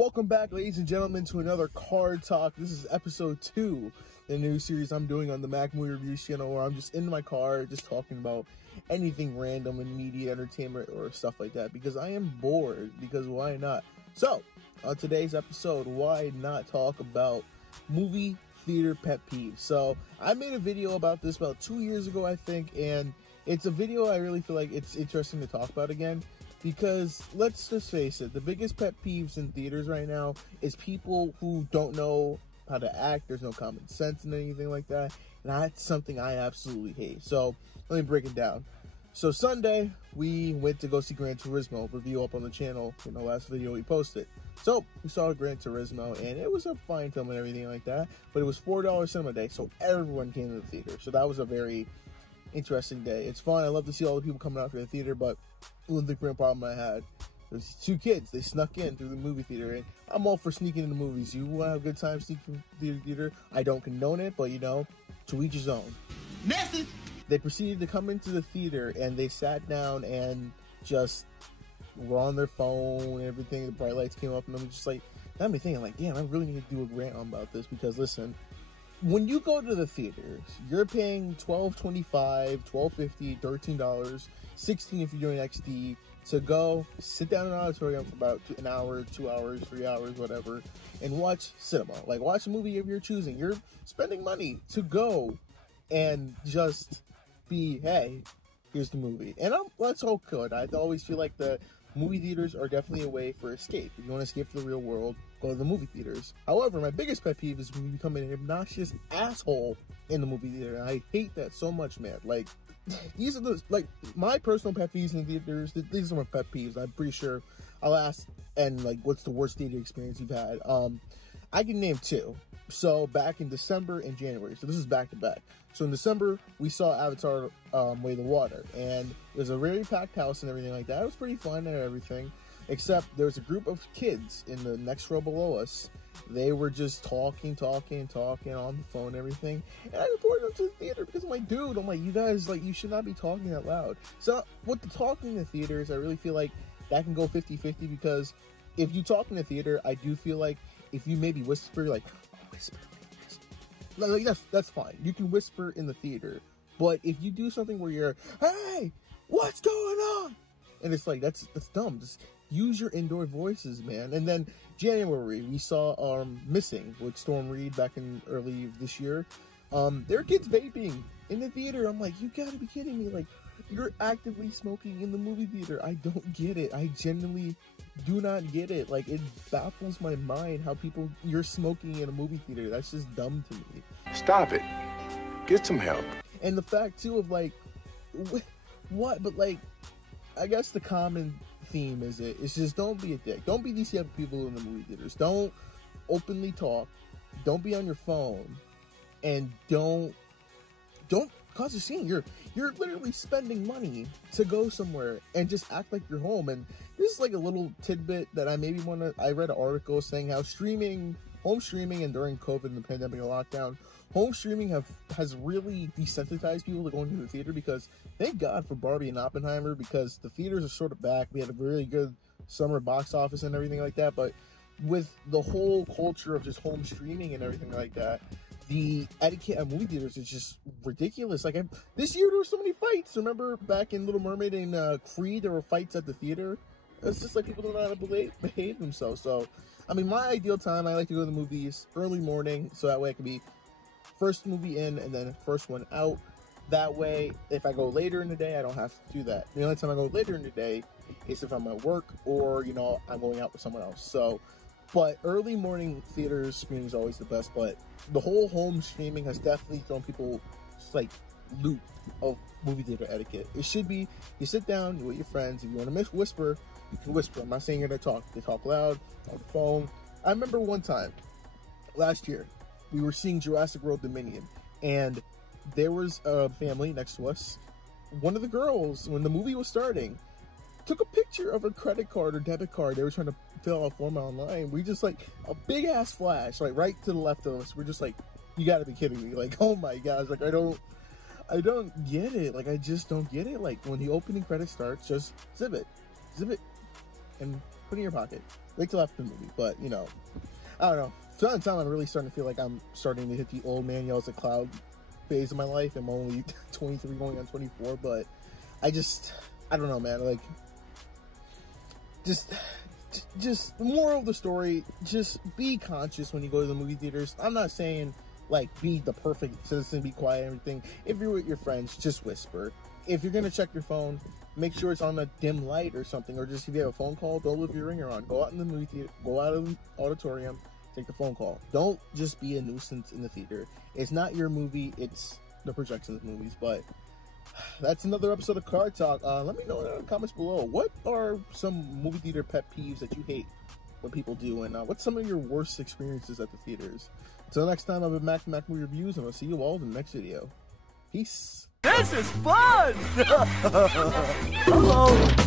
Welcome back, ladies and gentlemen, to another Card Talk. This is episode 2, the new series I'm doing on the Mac Movie Reviews channel, where I'm just in my car, just talking about anything random in media, entertainment, or stuff like that, because I am bored, because why not? So, on today's episode, why not talk about movie theater pet peeves? So, I made a video about this about 2 years ago, I think, and it's a video I really feel like it's interesting to talk about again. Because, let's just face it, the biggest pet peeves in theaters right now is people who don't know how to act. There's no common sense and anything like that. And that's something I absolutely hate. So, let me break it down. So, Sunday, we went to go see Gran Turismo, review up on the channel, in the last video we posted. So, we saw Gran Turismo, and it was a fine film and everything like that. But it was $4 cinema day, so everyone came to the theater. So, that was a very interesting day. It's fun. I love to see all the people coming out for the theater, but one the grand problem I had, there's 2 kids. They snuck in through the movie theater, and I'm all for sneaking into movies. You want to have a good time sneaking through the theater? I don't condone it, but you know, to each his own. Message! They proceeded to come into the theater, and they sat down and just were on their phone and everything. The bright lights came up, and I'm just like, that made me thinking, like, damn, I really need to do a rant about this, because listen, when you go to the theaters, you're paying $12.25, $12.50, $13, $16 if you're doing XD, to go sit down in an auditorium for about an hour, 2 hours, 3 hours, whatever, and watch cinema. Like, watch a movie of your choosing. You're spending money to go and just be, hey, here's the movie. And that's all good. I always feel like the movie theaters are definitely a way for escape. If you want to escape from the real world, go to the movie theaters. However, my biggest pet peeve is when you become an obnoxious asshole in the movie theater. And I hate that so much, man. Like, these are the, like, my personal pet peeves in the theaters. These are my pet peeves. I'm pretty sure I'll ask, and like, what's the worst theater experience you've had? I can name 2. So back in December and January. So this is back to back. So in December, we saw Avatar Way of the Water, and it was a very packed house and everything like that. It was pretty fun and everything, except there was a group of kids in the next row below us. They were just talking on the phone and everything. And I reported them to the theater because I'm like, dude, you guys, like, you should not be talking that loud. So with the talking in the theaters, I really feel like that can go 50-50, because if you talk in the theater, I do feel like if you maybe whisper, like, like that's fine. You can whisper in the theater. But if you do something where you're, hey, what's going on? And it's like, that's dumb. Just use your indoor voices, man. And then January, we saw Missing with Storm Reed back in early this year. There are kids vaping in the theater. I'm like, you gotta be kidding me. Like, you're actively smoking in the movie theater. I don't get it. I genuinely do not get it. Like, it baffles my mind how you're smoking in a movie theater. That's just dumb to me. Stop it. Get some help. And the fact, too, of like, what? But like, I guess the common theme it's just don't be a dick. Don't be these type of people in the movie theaters. Don't openly talk. Don't be on your phone. And don't cause a scene. You're literally spending money to go somewhere and just act like you're home. And this is like a little tidbit that I maybe I read an article saying how home streaming, and during COVID and the pandemic and lockdown, home streaming has really desensitized people to going to the theater, because thank God for Barbie and Oppenheimer, because the theaters are sort of back. We had a really good summer box office and everything like that, but with the whole culture of just home streaming and everything like that, the etiquette at movie theaters is just ridiculous. Like, this year there were so many fights. Remember back in Little Mermaid and Creed, there were fights at the theater. It's just like people don't know how to behave themselves. So, I mean, my ideal time, I like to go to the movies early morning, so that way I can be first movie in and then first one out. That way, if I go later in the day, I don't have to do that. The only time I go later in the day is if I'm at work or, you know, I'm going out with someone else. So, but early morning theater screening is always the best. But the whole home streaming has definitely thrown people like loop of movie theater etiquette. It should be, you sit down, you're with your friends. If you want to whisper, you can whisper. I'm not saying you're going to talk. They talk loud on the phone. I remember one time last year, we were seeing Jurassic World Dominion, and there was a family next to us. One of the girls, when the movie was starting, took a picture of her credit card or debit card. They were trying to fill out a form online. We just, like, a big ass flash, like, right to the left of us. We're just like, you gotta be kidding me. Like, oh my gosh, like, I don't get it. Like, I just don't get it. Like, when the opening credits starts, just zip it. and put it in your pocket. Wait till after the movie. But, you know, I don't know. Time I'm really starting to feel like I'm starting to hit the old man yells at cloud phase of my life. I'm only 23 going on 24, but I don't know, man. Like, just moral of the story, just be conscious when you go to the movie theaters. I'm not saying, like, be the perfect citizen, be quiet and everything. If you're with your friends, just whisper. If you're gonna check your phone, make sure it's on a dim light or something, or just if you have a phone call, don't leave your ringer on. Go out in the movie theater, go out of the auditorium, take the phone call. Don't just be a nuisance in the theater. It's not your movie, it's the projections movies. But that's another episode of Card Talk. Let me know in the comments below, what are some movie theater pet peeves that you hate when people do, and what's some of your worst experiences at the theaters? Until next time, I've been Mac Movie Reviews, and I'll see you all in the next video. Peace. This is fun! Hello!